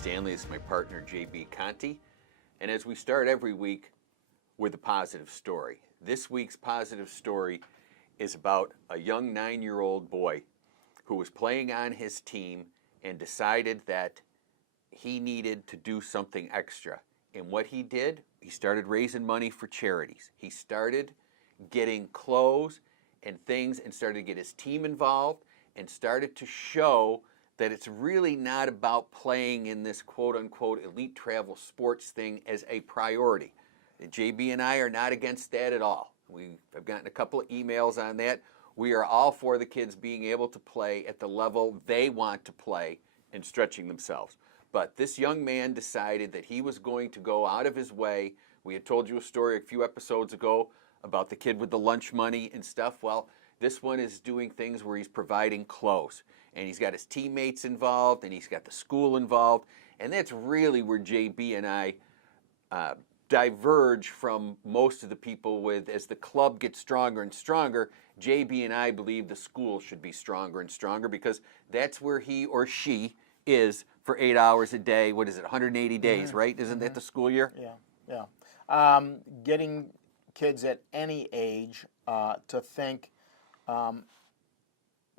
Stanley. This is my partner, JB Conti. And as we start every week with a positive story, this week's positive story is about a young 9-year-old boy who was playing on his team and decided that he needed to do something extra. And what he did, he started raising money for charities. He started getting clothes and things and started to get his team involved and started to show that it's really not about playing in this quote-unquote elite travel sports thing as a priority. JB and I are not against that at all. I've gotten a couple of emails on that. We are all for the kids being able to play at the level they want to play and stretching themselves. But this young man decided that he was going to go out of his way. We had told you a story a few episodes ago about the kid with the lunch money and stuff. Well, this one is doing things where he's providing clothes. And he's got his teammates involved, and he's got the school involved. And that's really where JB and I diverge from most of the people with, as the club gets stronger and stronger, JB and I believe the school should be stronger and stronger because that's where he or she is for 8 hours a day. What is it, 180 days, right? Isn't that the school year? Yeah. Getting kids at any age to think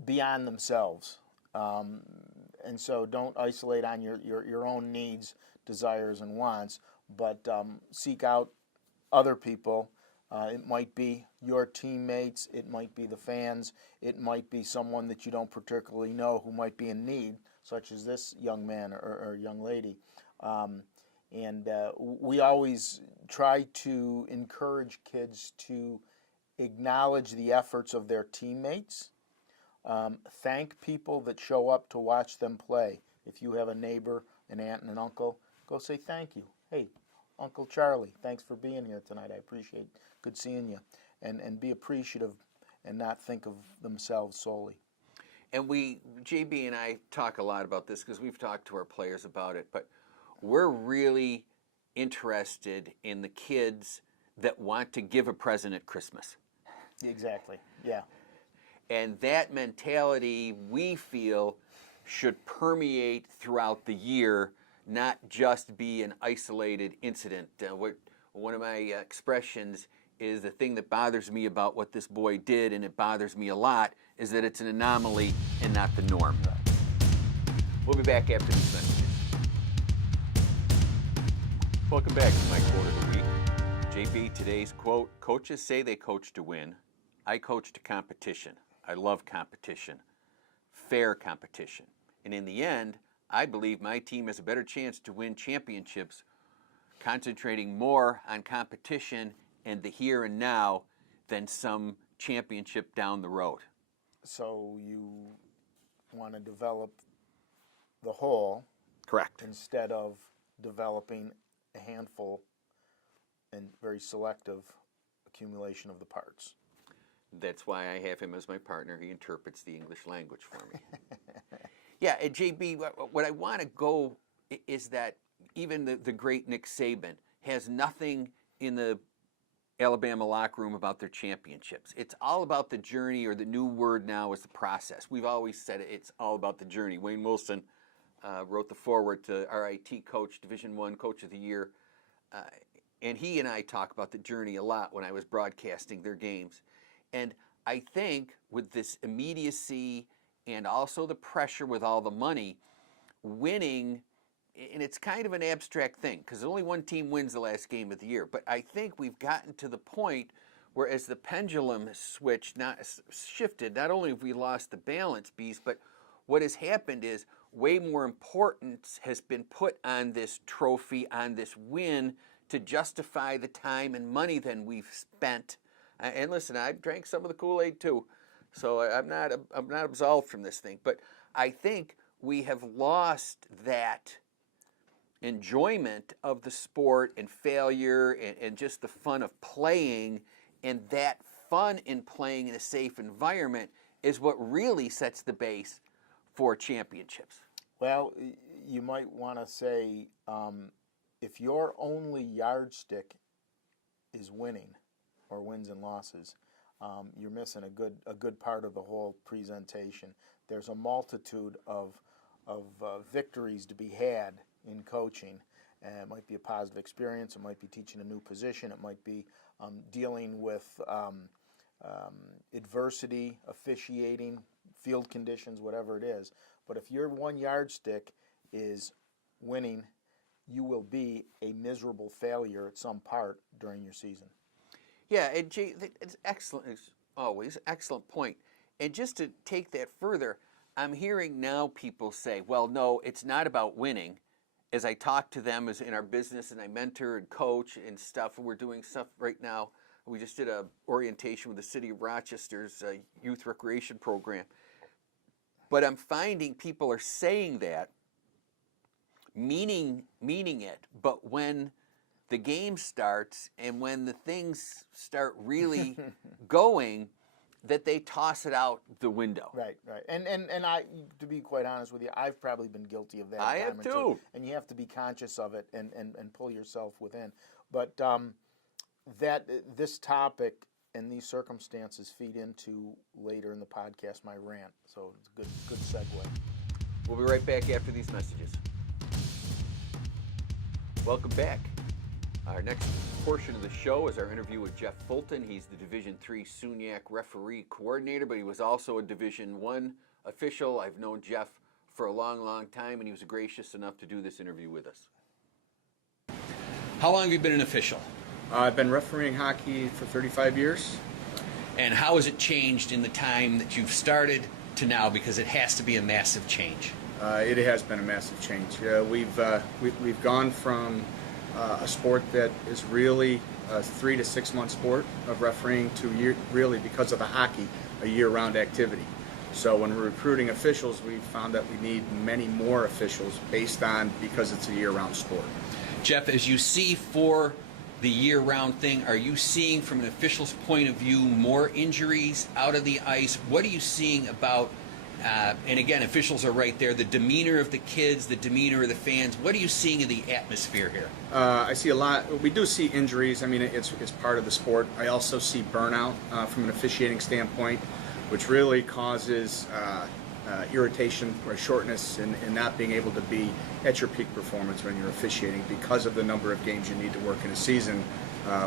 beyond themselves. And so don't isolate on your own needs, desires, and wants, but seek out other people. It might be your teammates, it might be the fans, it might be someone that you don't particularly know who might be in need, such as this young man or young lady. And we always try to encourage kids to acknowledge the efforts of their teammates. Thank people that show up to watch them play. If you have a neighbor, an aunt, and an uncle, go say thank you. Hey, Uncle Charlie, thanks for being here tonight. I appreciate it. Good seeing you. And be appreciative and not think of themselves solely. And JB and I talk a lot about this because we've talked to our players about it, but we're really interested in the kids that want to give a present at Christmas. Exactly, yeah. And that mentality, we feel, should permeate throughout the year, not just be an isolated incident. One of my expressions is the thing that bothers me about what this boy did, and it bothers me a lot, is that it's an anomaly and not the norm. We'll be back after these messages. Welcome back to my quote of the week. JB, today's quote: coaches say they coach to win. I coach to competition. I love competition, fair competition. And in the end, I believe my team has a better chance to win championships concentrating more on competition and the here and now than some championship down the road. So you want to develop the whole. Correct. Instead of developing a handful and very selective accumulation of the parts. That's why I have him as my partner. He interprets the English language for me. Yeah, and JB, what I want to go is that even the great Nick Saban has nothing in the Alabama locker room about their championships. It's all about the journey, or the new word now is the process. We've always said it's all about the journey. Wayne Wilson wrote the foreword to RIT coach, Division I Coach of the Year, and he and I talk about the journey a lot when I was broadcasting their games. And I think with this immediacy and also the pressure with all the money, winning, and it's kind of an abstract thing because only one team wins the last game of the year, but I think we've gotten to the point where as the pendulum has shifted, not only have we lost the balance piece, but what has happened is way more importance has been put on this trophy, on this win, to justify the time and money than we've spent. And listen, I've drank some of the Kool-Aid too, so I'm not absolved from this thing. But I think we have lost that enjoyment of the sport and failure and just the fun of playing. And that fun in playing in a safe environment is what really sets the base for championships. Well, you might want to say, if your only yardstick is winning, or wins and losses, you're missing a good part of the whole presentation. There's a multitude of victories to be had in coaching. It might be a positive experience. It might be teaching a new position. It might be dealing with adversity, officiating, field conditions, whatever it is. But if your one yardstick is winning, you will be a miserable failure at some part during your season. Yeah, and Jay, it's excellent, as always, excellent point. And just to take that further, I'm hearing now people say, well, no, it's not about winning. As I talk to them as in our business and I mentor and coach and stuff, we're doing stuff right now. We just did a orientation with the City of Rochester's youth recreation program. But I'm finding people are saying that, meaning it, but when the game starts and when the things start really going, that they toss it out the window. Right. And I, to be quite honest with you, I've probably been guilty of that. I time have or too. two. And you have to be conscious of it and pull yourself within. But that this topic and these circumstances feed into later in the podcast my rant. So it's a good segue. We'll be right back after these messages. Welcome back. Our next portion of the show is our interview with Jeff Fulton. He's the Division III SUNYAC referee coordinator, but he was also a Division I official. I've known Jeff for a long, long time, and he was gracious enough to do this interview with us. How long have you been an official? I've been refereeing hockey for 35 years. And how has it changed in the time that you've started to now? Because it has to be a massive change. It has been a massive change. We've gone from a sport that is really a 3 to 6 month sport of refereeing to really, because of the hockey, a year-round activity. So when we're recruiting officials, we found that we need many more officials because it's a year-round sport. Jeff, as you see for the year-round thing, are you seeing from an official's point of view more injuries out of the ice? What are you seeing about, and again, officials are right there, the demeanor of the kids, the demeanor of the fans? What are you seeing in the atmosphere here? I see a lot. We do see injuries. I mean, it's part of the sport. I also see burnout from an officiating standpoint, which really causes irritation or shortness and not being able to be at your peak performance when you're officiating because of the number of games you need to work in a season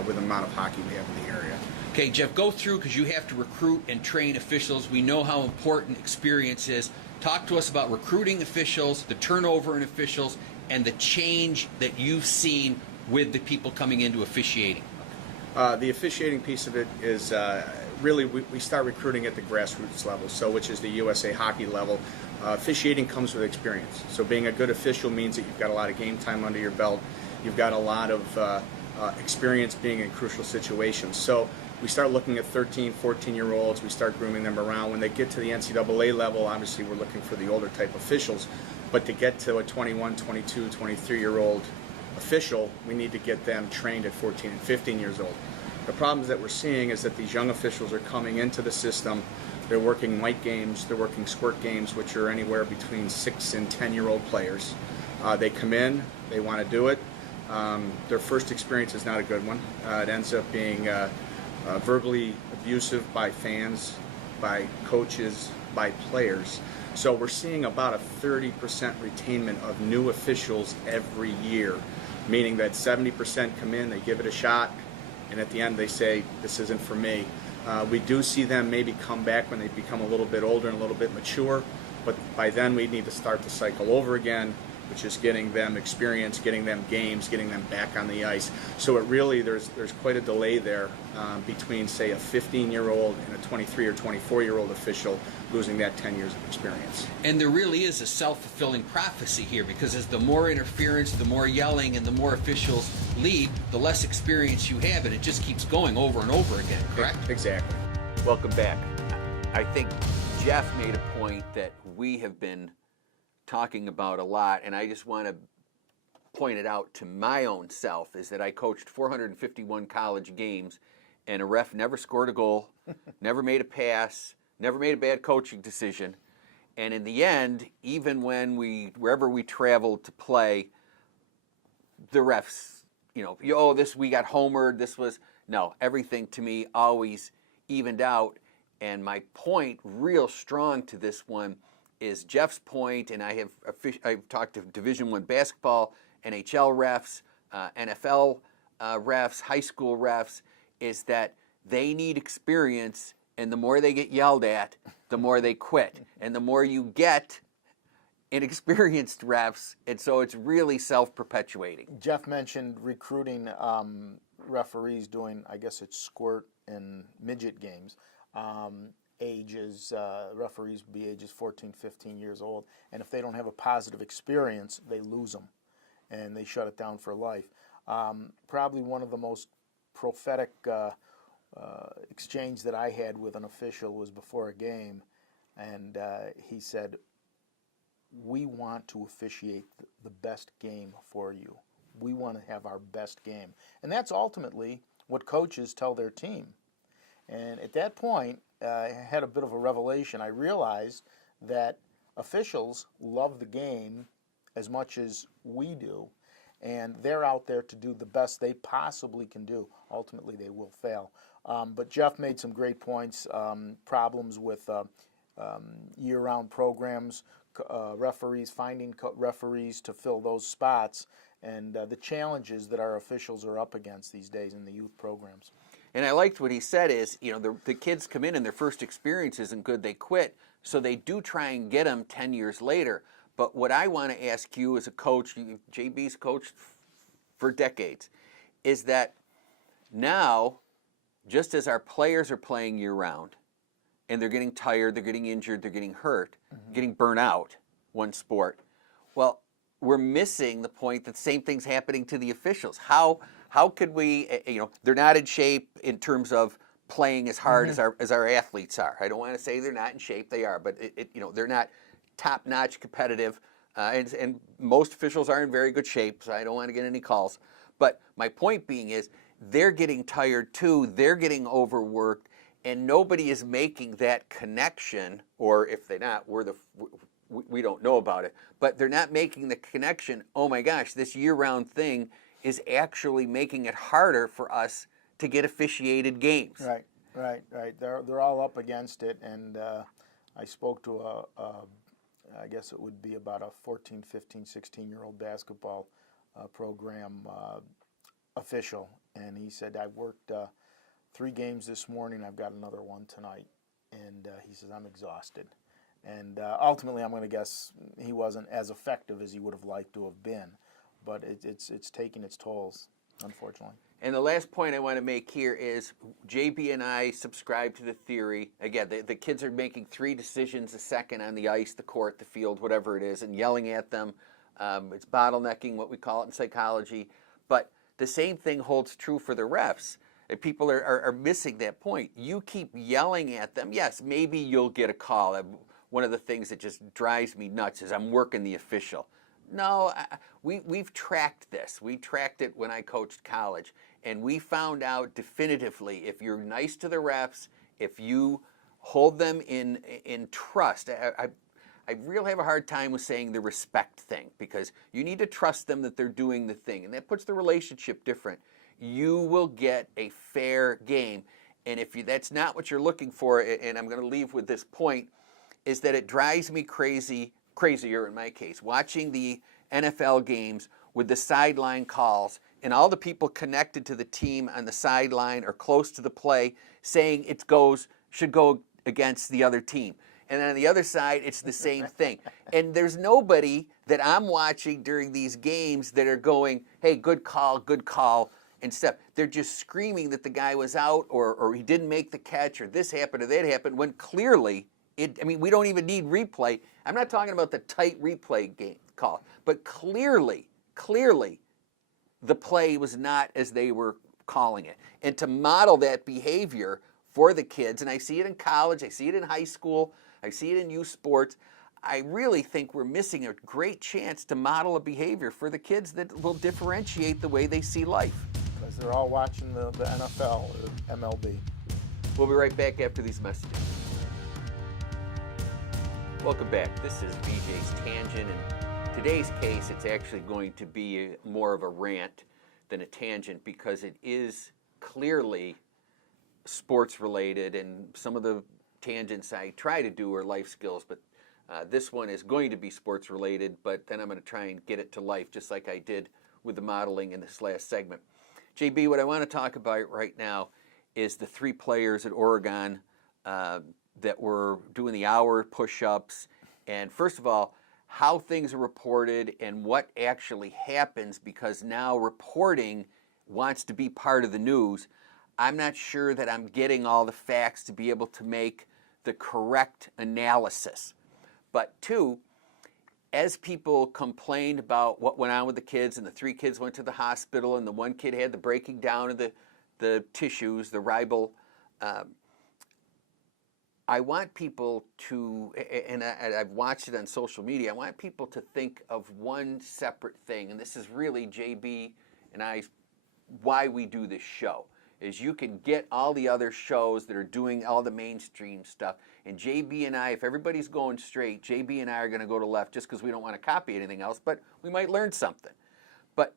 with the amount of hockey we have in the area. Okay, Jeff, go through, because you have to recruit and train officials. We know how important experience is. Talk to us about recruiting officials, the turnover in officials, and the change that you've seen with the people coming into officiating. The officiating piece of it is really we start recruiting at the grassroots level, which is the USA Hockey level. Officiating comes with experience. So being a good official means that you've got a lot of game time under your belt. You've got a lot of experience being in crucial situations. So we start looking at 13, 14-year-olds. We start grooming them around. When they get to the NCAA level, obviously we're looking for the older type officials. But to get to a 21, 22, 23-year-old official, we need to get them trained at 14 and 15 years old. The problems that we're seeing is that these young officials are coming into the system. They're working white games, they're working squirt games, which are anywhere between 6 and 10-year-old players. They come in, they want to do it. Their first experience is not a good one. It ends up being verbally abusive by fans, by coaches, by players. So we're seeing about a 30% retainment of new officials every year, meaning that 70% come in, they give it a shot, and at the end they say, this isn't for me. We do see them maybe come back when they become a little bit older and a little bit mature, but by then we need to start the cycle over again, which is getting them experience, getting them games, getting them back on the ice. So it really, there's quite a delay there between, say, a 15-year-old and a 23 or 24-year-old official losing that 10 years of experience. And there really is a self-fulfilling prophecy here, because as the more interference, the more yelling, and the more officials leave, the less experience you have, and it just keeps going over and over again, correct? Exactly. Welcome back. I think Jeff made a point that we have been talking about a lot, and I just want to point it out to my own self, is that I coached 451 college games, and a ref never scored a goal, never made a pass, never made a bad coaching decision. And in the end, even when wherever we traveled to play, the refs, we got homered, no, everything to me always evened out. And my point, real strong to this one, is Jeff's point, and I've talked to Division I basketball, NHL refs, NFL refs, high school refs, is that they need experience, and the more they get yelled at, the more they quit. And the more you get inexperienced refs, and so it's really self-perpetuating. Jeff mentioned recruiting referees doing, I guess it's squirt and midget games. Referees would be ages 14, 15 years old. And if they don't have a positive experience, they lose them and they shut it down for life. Probably one of the most prophetic exchange that I had with an official was before a game. And he said, "We want to officiate the best game for you. We want to have our best game." And that's ultimately what coaches tell their team. And at that point, I had a bit of a revelation. I realized that officials love the game as much as we do, and they're out there to do the best they possibly can do. Ultimately, they will fail. But Jeff made some great points, problems with year-round programs, referees, finding referees to fill those spots, and the challenges that our officials are up against these days in the youth programs. And I liked what he said is, the kids come in and their first experience isn't good, they quit, so they do try and get them 10 years later. But what I want to ask you as a coach, JB's coached for decades, is that now, just as our players are playing year-round, and they're getting tired, they're getting injured, they're getting hurt, getting burnt out, one sport, well, we're missing the point that the same thing's happening to the officials. How could we, they're not in shape in terms of playing as hard as our athletes are. I don't want to say they're not in shape, they are, but they're not top-notch competitive, and most officials are in very good shape, so I don't want to get any calls. But my point being is, they're getting tired too, they're getting overworked, and nobody is making that connection, or if they're not, we don't know about it, but they're not making the connection, oh my gosh, this year-round thing is actually making it harder for us to get officiated games. Right. They're all up against it, and I spoke to I guess it would be about a 14, 15, 16-year-old basketball program official, and he said, "I've worked 3 games this morning, I've got another one tonight," and he says, "I'm exhausted." And ultimately, I'm going to guess he wasn't as effective as he would have liked to have been, but it's taking its tolls, unfortunately. And the last point I want to make here is JB and I subscribe to the theory. Again, the kids are making 3 decisions a second on the ice, the court, the field, whatever it is, and yelling at them. It's bottlenecking, what we call it in psychology. But the same thing holds true for the refs. People are missing that point. You keep yelling at them. Yes, maybe you'll get a call. One of the things that just drives me nuts is I'm working the official. No, we've tracked this. We tracked it when I coached college, and we found out definitively if you're nice to the refs, if you hold them in trust. I really have a hard time with saying the respect thing, because you need to trust them that they're doing the thing, and that puts the relationship different. You will get a fair game, and if that's not what you're looking for, and I'm going to leave with this point, is that it drives me crazier in my case, watching the NFL games with the sideline calls and all the people connected to the team on the sideline or close to the play saying should go against the other team. And then on the other side, it's the same thing. And there's nobody that I'm watching during these games that are going, hey, good call, and stuff. They're just screaming that the guy was out or he didn't make the catch or this happened or that happened, when clearly, we don't even need replay. I'm not talking about the tight replay game call, but clearly, the play was not as they were calling it. And to model that behavior for the kids, and I see it in college, I see it in high school, I see it in youth sports, I really think we're missing a great chance to model a behavior for the kids that will differentiate the way they see life. Because they're all watching the NFL or MLB. We'll be right back after these messages. Welcome back. This is BJ's Tangent, and today's case, it's actually going to be more of a rant than a tangent, because it is clearly sports related, and some of the tangents I try to do are life skills, but This one is going to be sports related, but then I'm going to try and get it to life just like I did with the modeling in this last segment. JB, what I want to talk about right now is the 3 players at Oregon that were doing the hour push-ups. And first of all, how things are reported and what actually happens, because now reporting wants to be part of the news. I'm not sure that I'm getting all the facts to be able to make the correct analysis. But 2, as people complained about what went on with the kids, and the 3 kids went to the hospital, and the 1 kid had the breaking down of the tissues, the ribal, I want people to, and I've watched it on social media, I want people to think of one separate thing, and this is really JB and I, why we do this show, is you can get all the other shows that are doing all the mainstream stuff, and JB and I, if everybody's going straight, JB and I are going to go to left just because we don't want to copy anything else, but we might learn something. But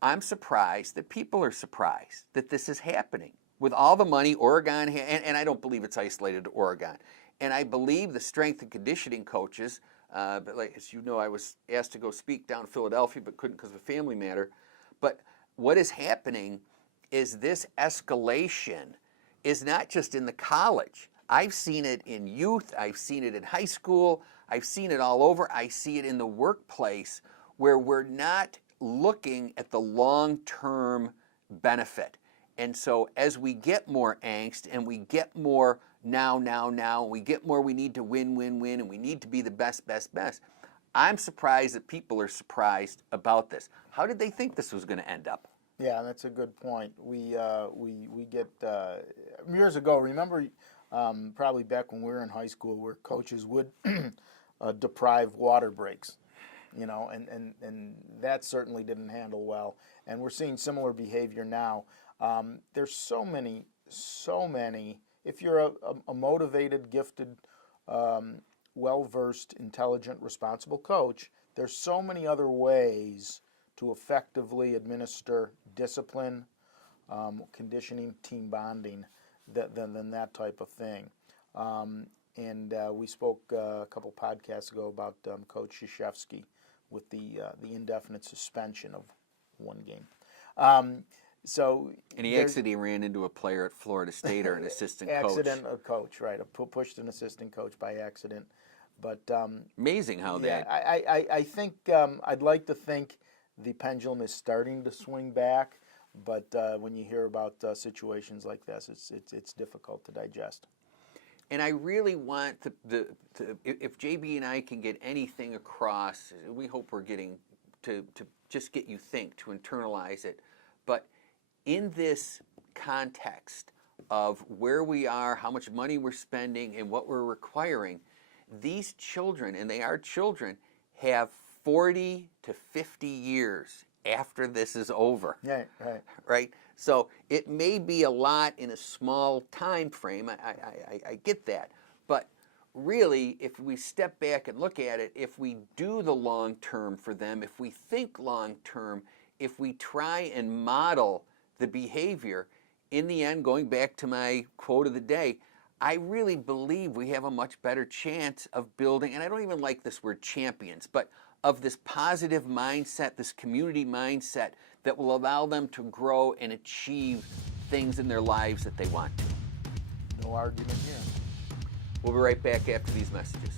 I'm surprised that people are surprised that this is happening. With all the money Oregon, and I don't believe it's isolated to Oregon, and I believe the strength and conditioning coaches, but like, as you know, I was asked to go speak down in Philadelphia, but couldn't because of a family matter. But what is happening is this escalation is not just in the college. I've seen it in youth, I've seen it in high school, I've seen it all over. I see it in the workplace where we're not looking at the long-term benefit. And so as we get more angst and we get more now, and we get more we need to win, and we need to be the best, I'm surprised that people are surprised about this. How did they think this was going to end up? Yeah, that's a good point. We get years ago. Remember, probably back when we were in high school, where coaches would deprive water breaks, and that certainly didn't handle well. And we're seeing similar behavior now. There's so many. If you're a motivated, gifted, well-versed, intelligent, responsible coach, there's so many other ways to effectively administer discipline, conditioning, team bonding, than that type of thing. And we spoke a couple podcasts ago about Coach Krzyzewski with the indefinite suspension of 1 game. And he actually ran into a player at Florida State, or an assistant coach. Accident, a coach, right? Pushed an assistant coach by accident. But amazing how that. I think I'd like to think the pendulum is starting to swing back, but when you hear about situations like this, it's difficult to digest. And I really want if JB and I can get anything across, we hope we're getting to just get you to internalize it. But in this context of where we are, how much money we're spending, and what we're requiring, these children, and they are children, have 40 to 50 years after this is over. Yeah, Right? So it may be a lot in a small time frame. I get that. But really, if we step back and look at it, if we do the long term for them, if we think long term, if we try and model the behavior, in the end, going back to my quote of the day, I really believe we have a much better chance of building, and I don't even like this word champions, but of this positive mindset, this community mindset that will allow them to grow and achieve things in their lives that they want to. No argument here. We'll be right back after these messages.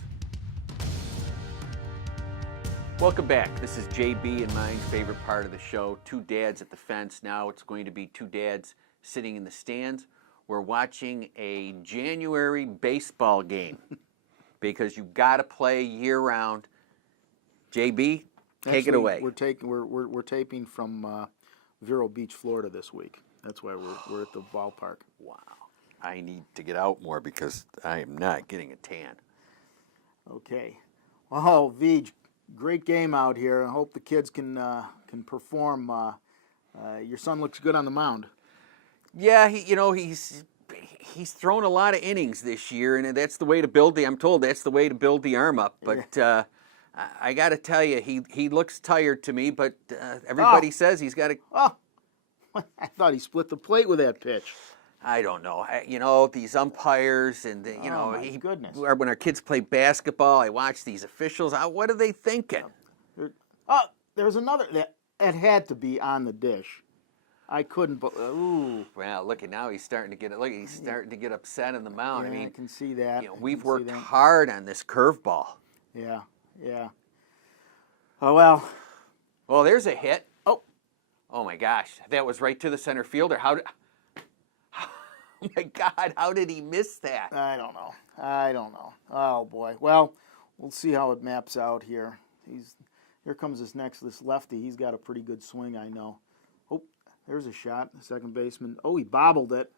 Welcome back. This is JB and my favorite part of the show, 2 dads at the fence. Now it's going to be 2 dads sitting in the stands. We're watching a January baseball game because you've got to play year-round. JB, take it away. We're taping from Vero Beach, Florida this week. That's why we're at the ballpark. Wow. I need to get out more because I am not getting a tan. Okay. Oh, Vij, great game out here. I hope the kids can perform. Your son looks good on the mound. Yeah, he's thrown a lot of innings this year, and that's the way to build I'm told that's the way to build the arm up. But I got to tell you, he looks tired to me. But everybody says he's got to. Oh, I thought he split the plate with that pitch. I don't know. You know, these umpires and, you Oh, know, my goodness. when our kids play basketball, I watch these officials. What are they thinking? Oh, there's another. It had to be on the dish. I couldn't. Ooh. Well, look at now he's starting to get. Look, he's starting to get upset in the mound. Yeah, I mean, I can see that. you know, I we've can see worked that. hard on this curveball. Yeah, yeah. Oh, well. Well, there's a hit. Oh. Oh my gosh, that was right to the center fielder. How did? Oh my God, how did he miss that? I don't know. Oh, boy. Well, we'll see how it maps out here. Here comes this lefty. He's got a pretty good swing, I know. Oh, there's a shot. The second baseman. Oh, he bobbled it.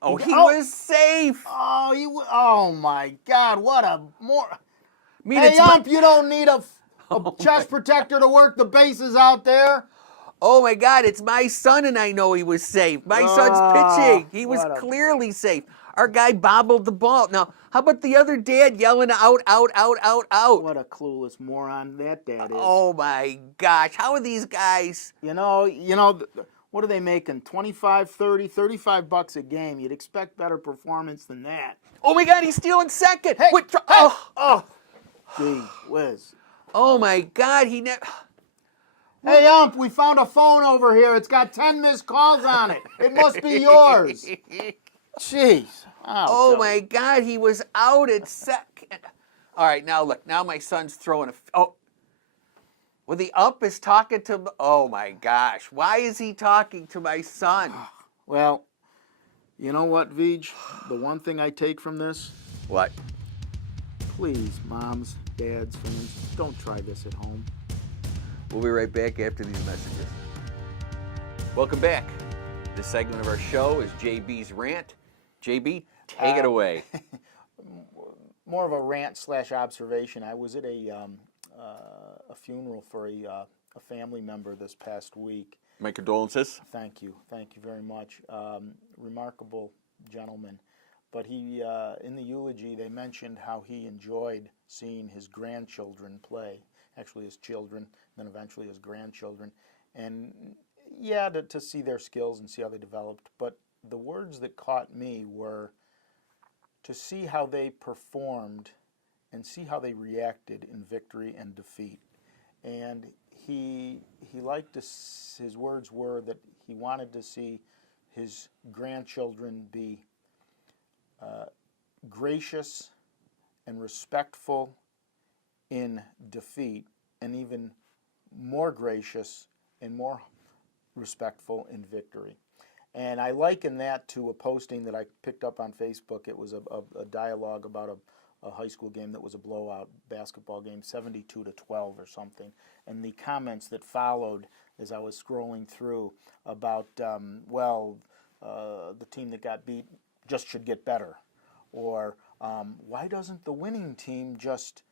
Oh, he was safe. Oh, my God. What a more. I mean, Hey, it's my- you don't need a chest protector to work the bases out there. Oh my God, it's my son, and I know he was safe. My son's pitching. He was what a- clearly safe. Our guy bobbled the ball. Now, how about the other dad yelling out, out, out, out, out? What a clueless moron that dad is. Oh my gosh, how are these guys? You know, what are they making? 25, 30, 35 bucks a game. You'd expect better performance than that. Oh my God, he's stealing second. Hey, oh Gee whiz. my God, he never. Hey, Ump, we found a phone over here. It's got 10 missed calls on it. It must be yours. Jeez. Oh my God, he was out at second. All right, now look. Now my son's throwing well, the ump is talking to. Oh my gosh, why is he talking to my son? Well, you know what, Vij? The one thing I take from this, What? please, moms, dads, fans, don't try this at home. We'll be right back after these messages. Welcome back. This segment of our show is JB's Rant. JB, take it away. More of a rant / observation. I was at a funeral for a family member this past week. My condolences. Thank you very much. Remarkable gentleman. But he, in the eulogy, they mentioned how he enjoyed seeing his grandchildren play. Actually, his children, then eventually his grandchildren, and yeah, to see their skills and see how they developed. But the words that caught me were to see how they performed and see how they reacted in victory and defeat. And he liked to, his words were that he wanted to see his grandchildren be gracious and respectful in defeat, and even more gracious and more respectful in victory. And I liken that to a posting that I picked up on Facebook. It was a dialogue about a high school game that was a blowout basketball game, 72-12 or something. And the comments that followed as I was scrolling through about, the team that got beat just should get better. Or why doesn't the winning team just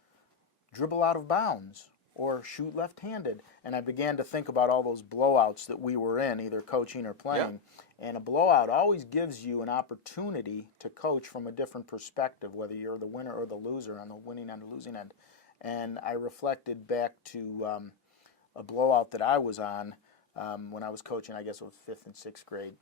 dribble out of bounds or shoot left-handed? And I began to think about all those blowouts that we were in, either coaching or playing. Yeah. And a blowout always gives you an opportunity to coach from a different perspective, whether you're the winner or the loser, on the winning and the losing end. And I reflected back to a blowout that I was on when I was coaching, I guess it was 5th and 6th grade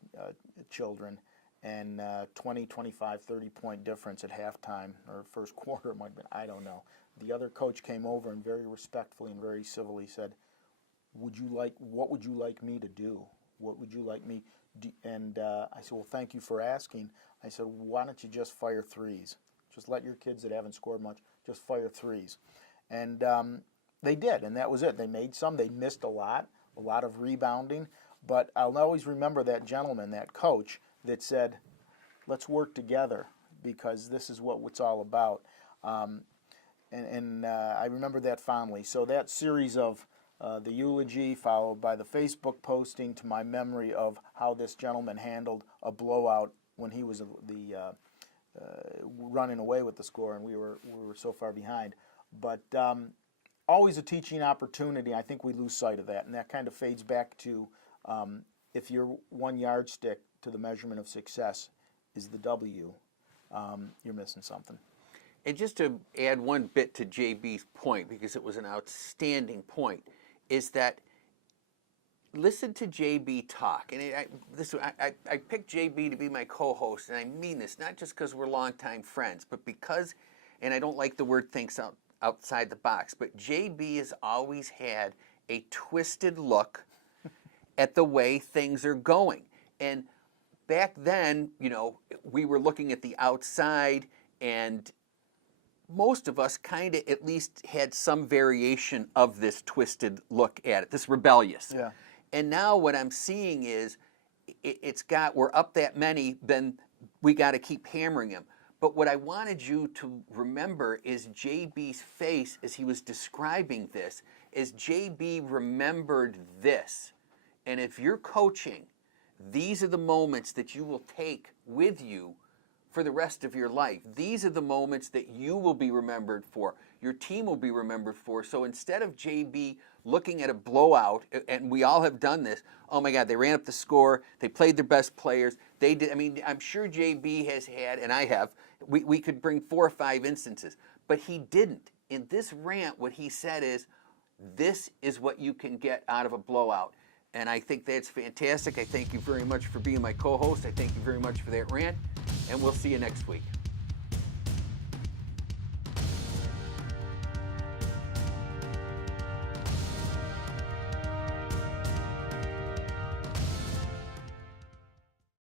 children, and 20, 25, 30-point difference at halftime, or first quarter it might have been, I don't know. The other coach came over and very respectfully and very civilly said, what would you like me to do? What would you like me do? And I said, well, thank you for asking. I said, why don't you just fire threes? Just let your kids that haven't scored much, just fire threes. And they did, and that was it. They made some. They missed a lot of rebounding. But I'll always remember that gentleman, that coach, that said, let's work together because this is what it's all about. And I remember that fondly. So that series of the eulogy followed by the Facebook posting to my memory of how this gentleman handled a blowout when he was running away with the score and we were so far behind. But always a teaching opportunity. I think we lose sight of that, and that kind of fades back to if your one yardstick to the measurement of success is the W, you're missing something. And just to add one bit to JB's point, because it was an outstanding point, is that listen to JB talk, and I picked JB to be my co-host, and I mean this not just because we're longtime friends, but because, and I don't like the word thinks outside the box, but JB has always had a twisted look at the way things are going. And back then, you know, we were looking at the outside, and most of us kind of at least had some variation of this twisted look at it, this rebellious. Yeah. And now what I'm seeing is we're up that many, then we got to keep hammering him. But what I wanted you to remember is JB's face as he was describing this, as JB remembered this. And if you're coaching, these are the moments that you will take with you for the rest of your life. These are the moments that you will be remembered for, your team will be remembered for. So instead of JB looking at a blowout, and we all have done this, oh my God, they ran up the score, they played their best players, they did, I mean, I'm sure JB has had, and I have, we could bring 4 or 5 instances, but he didn't. In this rant, what he said is, this is what you can get out of a blowout. And I think that's fantastic. I thank you very much for being my co-host. I thank you very much for that rant. And we'll see you next week.